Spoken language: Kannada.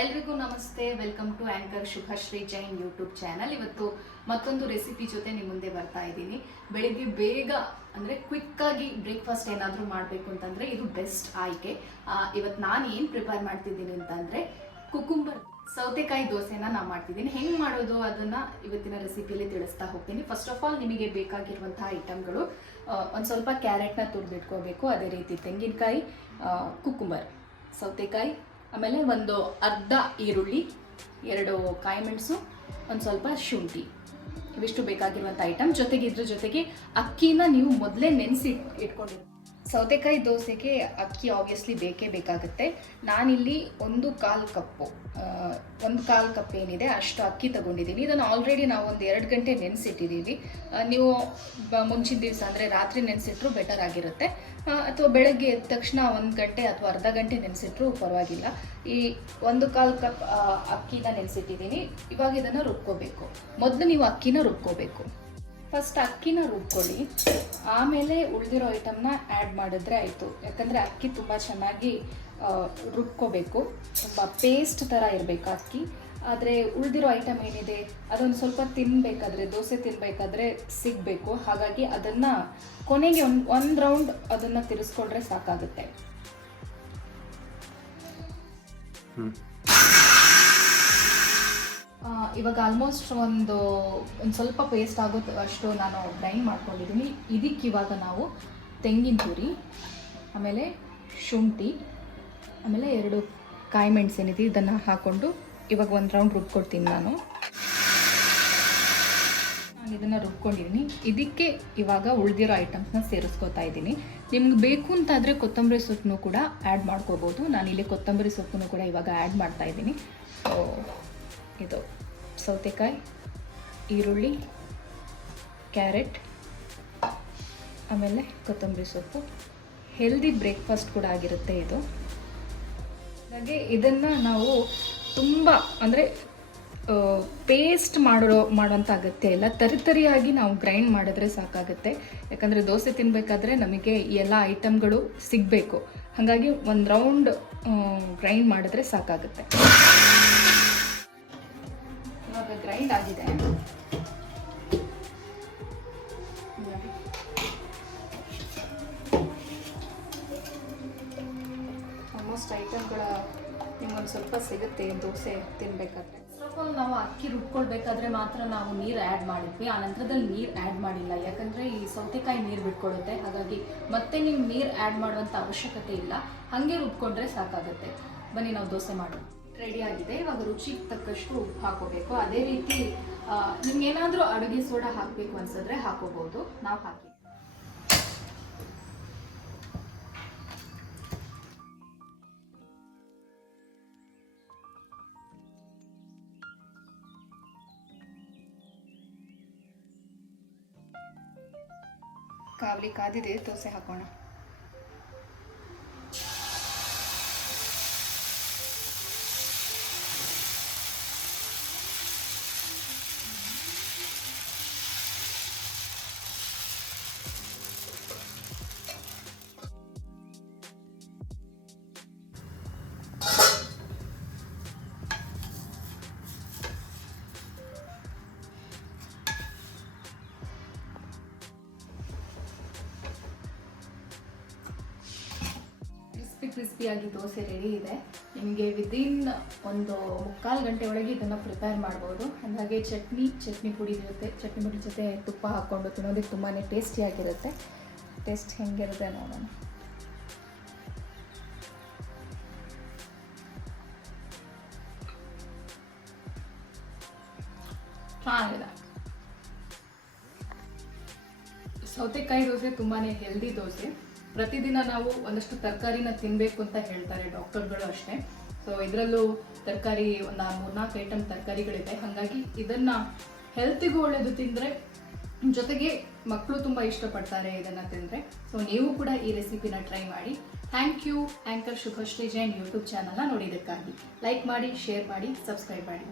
ಎಲ್ರಿಗೂ ನಮಸ್ತೆ. Welcome to anchor Shubhashree Jain YouTube channel. ಇವತ್ತು ಮತ್ತೊಂದು ರೆಸಿಪಿ ಜೊತೆ ನಿಮ್ಮ ಮುಂದೆ ಬರ್ತಾ ಇದ್ದೀನಿ. ಬೆಳಿಗ್ಗೆ ಬೇಗ ಅಂದರೆ ಕ್ವಿಕ್ಕಾಗಿ ಬ್ರೇಕ್ಫಾಸ್ಟ್ ಏನಾದರೂ ಮಾಡಬೇಕು ಅಂತಂದರೆ ಇದು ಬೆಸ್ಟ್ ಆಯ್ಕೆ. ಇವತ್ತು ನಾನು ಏನು ಪ್ರಿಪೇರ್ ಮಾಡ್ತಿದ್ದೀನಿ ಅಂತಂದರೆ ಕುಕುಂಬರ್ ಸೌತೆಕಾಯಿ ದೋಸೆನ ನಾನು ಮಾಡ್ತಿದ್ದೀನಿ. ಹೆಂಗೆ ಮಾಡೋದು ಅದನ್ನು ಇವತ್ತಿನ ರೆಸಿಪಿಯಲ್ಲಿ ತಿಳಿಸ್ತಾ ಹೋಗ್ತೀನಿ. ಫಸ್ಟ್ ಆಫ್ ಆಲ್ ನಿಮಗೆ ಬೇಕಾಗಿರುವಂಥ ಐಟಮ್ಗಳು, ಒಂದು ಸ್ವಲ್ಪ ಕ್ಯಾರೆಟ್ನ ತುರಿದಿಟ್ಕೋಬೇಕು, ಅದೇ ರೀತಿ ತೆಂಗಿನಕಾಯಿ, ಕುಕುಂಬರ್, ಸೌತೆಕಾಯಿ, ಆಮೇಲೆ ಒಂದು ಅರ್ಧ ಈರುಳ್ಳಿ, 2 ಕಾಯಿ ಮೆಣಸು, ಒಂದು ಸ್ವಲ್ಪ ಶುಂಠಿ, ಇವಿಷ್ಟು ಬೇಕಾಗಿರುವಂಥ ಐಟಮ್. ಜೊತೆಗೆ ಇದ್ರ ಜೊತೆಗೆ ಅಕ್ಕಿನ ನೀವು ಮೊದಲೇ ನೆನೆಸಿ ಇಟ್ಕೊಂಡಿರಿ. ಸೌತೆಕಾಯಿ ದೋಸೆಗೆ ಅಕ್ಕಿ ಆಬ್ವಿಯಸ್ಲಿ ಬೇಕೇ ಬೇಕಾಗುತ್ತೆ. ನಾನಿಲ್ಲಿ 1/4 ಕಪ್ ಏನಿದೆ ಅಷ್ಟು ಅಕ್ಕಿ ತಗೊಂಡಿದ್ದೀನಿ. ಇದನ್ನು ಆಲ್ರೆಡಿ ನಾವು ಒಂದು 2 ಗಂಟೆ ನೆನೆಸಿಟ್ಟಿದ್ದೀವಿ. ನೀವು ಮುಂಚಿನ ದಿವಸ ಅಂದರೆ ರಾತ್ರಿ ನೆನೆಸಿಟ್ರು ಬೆಟರ್ ಆಗಿರುತ್ತೆ, ಅಥವಾ ಬೆಳಗ್ಗೆ ಎದ್ದ ತಕ್ಷಣ 1 ಗಂಟೆ ಅಥವಾ ಅರ್ಧ ಗಂಟೆ ನೆನೆಸಿಟ್ರು ಪರವಾಗಿಲ್ಲ. ಈ 1/4 ಕಪ್ ಅಕ್ಕಿನ ನೆನೆಸಿಟ್ಟಿದ್ದೀನಿ. ಇವಾಗ ಇದನ್ನು ರುಬ್ಕೋಬೇಕು. ಮೊದಲು ನೀವು ಅಕ್ಕಿನ ರುಬ್ಕೋಬೇಕು. ಫಸ್ಟ್ ಅಕ್ಕಿನ ರುಬ್ಕೊಳ್ಳಿ, ಆಮೇಲೆ ಉಳಿದಿರೋ ಐಟಮ್ನ ಆ್ಯಡ್ ಮಾಡಿದ್ರೆ ಆಯಿತು. ಯಾಕಂದರೆ ಅಕ್ಕಿ ತುಂಬ ಚೆನ್ನಾಗಿ ರುಬ್ಕೋಬೇಕು, ತುಂಬ ಪೇಸ್ಟ್ ಥರ ಇರಬೇಕು ಅಕ್ಕಿ. ಆದರೆ ಉಳಿದಿರೋ ಐಟಮ್ ಏನಿದೆ ಅದೊಂದು ಸ್ವಲ್ಪ ತಿನ್ನಬೇಕಾದ್ರೆ, ದೋಸೆ ತಿನ್ನಬೇಕಾದ್ರೆ ಸಿಗಬೇಕು. ಹಾಗಾಗಿ ಅದನ್ನು ಕೊನೆಗೆ ಒಂದು ರೌಂಡ್ ಅದನ್ನು ತಿರ್ಸ್ಕೊಂಡ್ರೆ ಸಾಕಾಗುತ್ತೆ. ಇವಾಗ ಆಲ್ಮೋಸ್ಟ್ ಒಂದು ಸ್ವಲ್ಪ ಪೇಸ್ಟ್ ಆಗುತ್ತೆ ಅಷ್ಟು ನಾನು ಗ್ರೈಂಡ್ ಮಾಡ್ಕೊಂಡಿದ್ದೀನಿ. ಇದಕ್ಕಿವಾಗ ನಾವು ತೆಂಗಿನ ತುರಿ, ಆಮೇಲೆ ಶುಂಠಿ, ಆಮೇಲೆ 2 ಕಾಯಿ ಮೆಣಸು ಏನಿದೆ ಇದನ್ನು ಹಾಕ್ಕೊಂಡು ಇವಾಗ ಒಂದು ರೌಂಡ್ ರುಬ್ಕೊಡ್ತೀನಿ. ನಾನು ಇದನ್ನು ರುಬ್ಕೊಂಡಿದ್ದೀನಿ. ಇದಕ್ಕೆ ಇವಾಗ ಉಳಿದಿರೋ ಐಟಮ್ಸ್ನ ಸೇರಿಸ್ಕೊತಾ ಇದ್ದೀನಿ. ನಿಮ್ಗೆ ಬೇಕು ಅಂತಾದರೆ ಕೊತ್ತಂಬರಿ ಸೊಪ್ಪನ್ನು ಕೂಡ ಆ್ಯಡ್ ಮಾಡ್ಕೋಬೋದು. ನಾನಿಲ್ಲಿ ಕೊತ್ತಂಬರಿ ಸೊಪ್ಪನ್ನು ಕೂಡ ಇವಾಗ ಆ್ಯಡ್ ಮಾಡ್ತಾ ಇದ್ದೀನಿ. ಇದು ಸೌತೆಕಾಯಿ, ಈರುಳ್ಳಿ, ಕ್ಯಾರೆಟ್, ಆಮೇಲೆ ಕೊತ್ತಂಬರಿ ಸೊಪ್ಪು. ಹೆಲ್ದಿ ಬ್ರೇಕ್ಫಾಸ್ಟ್ ಕೂಡ ಆಗಿರುತ್ತೆ ಇದು. ಹಾಗೆ ಇದನ್ನು ನಾವು ತುಂಬ ಅಂದರೆ ಪೇಸ್ಟ್ ಮಾಡೋಂಥ ಅಗತ್ಯ ಇಲ್ಲ, ತರಿತರಿಯಾಗಿ ನಾವು ಗ್ರೈಂಡ್ ಮಾಡಿದ್ರೆ ಸಾಕಾಗುತ್ತೆ. ಯಾಕಂದರೆ ದೋಸೆ ತಿನ್ನಬೇಕಾದ್ರೆ ನಮಗೆ ಎಲ್ಲ ಐಟಮ್ಗಳು ಸಿಗಬೇಕು. ಹಾಗಾಗಿ ಒಂದು ರೌಂಡ್ ಗ್ರೈಂಡ್ ಮಾಡಿದ್ರೆ ಸಾಕಾಗುತ್ತೆ. ಇವಾಗ ಗ್ರೈಂಡ್ ಆಗಿದೆ. ಆಲ್ಮೋಸ್ಟ್ ಐಟಮ್ಗಳ ನಿಮ್ಗೊಂದು ಸ್ವಲ್ಪ ಸಿಗುತ್ತೆ ದೋಸೆ ತಿನ್ನಬೇಕಾದ್ರೆ. ಸ್ವಲ್ಪ ನಾವು ಅಕ್ಕಿ ರುಬ್ಕೊಳ್ಬೇಕಾದ್ರೆ ಮಾತ್ರ ನಾವು ನೀರು ಆ್ಯಡ್ ಮಾಡಿದ್ವಿ, ಆ ನಂತರದಲ್ಲಿ ನೀರು ಆ್ಯಡ್ ಮಾಡಿಲ್ಲ. ಯಾಕಂದರೆ ಈ ಸೌತೆಕಾಯಿ ನೀರು ಬಿಟ್ಕೊಡುತ್ತೆ. ಹಾಗಾಗಿ ಮತ್ತೆ ನೀವು ನೀರು ಆ್ಯಡ್ ಮಾಡುವಂಥ ಅವಶ್ಯಕತೆ ಇಲ್ಲ, ಹಾಗೆ ರುಬ್ಕೊಂಡ್ರೆ ಸಾಕಾಗುತ್ತೆ. ಬನ್ನಿ ನಾವು ದೋಸೆ ಮಾಡೋಣ. ರೆಡಿ ಆಗಿದೆ. ಇವಾಗ ರುಚಿಗೆ ತಕ್ಕಷ್ಟು ಉಪ್ಪು ಹಾಕೋಬೇಕು. ಅದೇ ರೀತಿ ನಿಮ್ಗೇನಾದರೂ ಅಡುಗೆ ಸೋಡಾ ಹಾಕಬೇಕು ಅನ್ಸಿದ್ರೆ ಹಾಕೋಬಹುದು. ನಾವು ಹಾಕಿ ಕಾವಲಿ ಕಾದಿದೆ, ದೋಸೆ ಹಾಕೋಣ. ಕ್ರಿಸ್ಪಿಯಾಗಿ ದೋಸೆ ರೆಡಿ ಇದೆ. ನಿಮಗೆ ವಿದಿನ್ ಒಂದು 3/4 ಗಂಟೆ ಒಳಗೆ ಇದನ್ನು ಪ್ರಿಪೇರ್ ಮಾಡ್ಬೋದು. ಹಾಗಾಗಿ ಚಟ್ನಿ ಪುಡಿ ಜೊತೆ ತುಪ್ಪ ಹಾಕ್ಕೊಂಡು ತಿನ್ನೋದಕ್ಕೆ ತುಂಬಾ ಟೇಸ್ಟಿಯಾಗಿರುತ್ತೆ. ಟೇಸ್ಟ್ ಹೆಂಗಿರುತ್ತೆ ನೋಡೋಣ. ಚೆನ್ನಾಗಿದೆ. ಸೌತೆಕಾಯಿ ದೋಸೆ ತುಂಬಾ ಹೆಲ್ದಿ ದೋಸೆ. ಪ್ರತಿದಿನ ನಾವು ಒಂದಷ್ಟು ತರಕಾರಿನ ತಿನ್ನಬೇಕು ಅಂತ ಹೇಳ್ತಾರೆ ಡಾಕ್ಟರ್ಗಳು ಅಷ್ಟೇ. ಸೊ ಇದರಲ್ಲೂ ತರಕಾರಿ ಒಂದು 3-4 ಐಟಮ್ ತರಕಾರಿಗಳಿದೆ. ಹಾಗಾಗಿ ಇದನ್ನು ಹೆಲ್ತಿಗೂ ಒಳ್ಳೆಯದು ತಿಂದರೆ, ಜೊತೆಗೆ ಮಕ್ಕಳು ತುಂಬ ಇಷ್ಟಪಡ್ತಾರೆ ಇದನ್ನು ತಿಂದರೆ. ಸೊ ನೀವು ಕೂಡ ಈ ರೆಸಿಪಿನ ಟ್ರೈ ಮಾಡಿ. Thank you anchor Shubhashree Jain YouTube ಚಾನಲ್ನ ನೋಡಿದ್ದಕ್ಕಾಗಿ. ಲೈಕ್ ಮಾಡಿ, ಶೇರ್ ಮಾಡಿ, ಸಬ್ಸ್ಕ್ರೈಬ್ ಮಾಡಿ.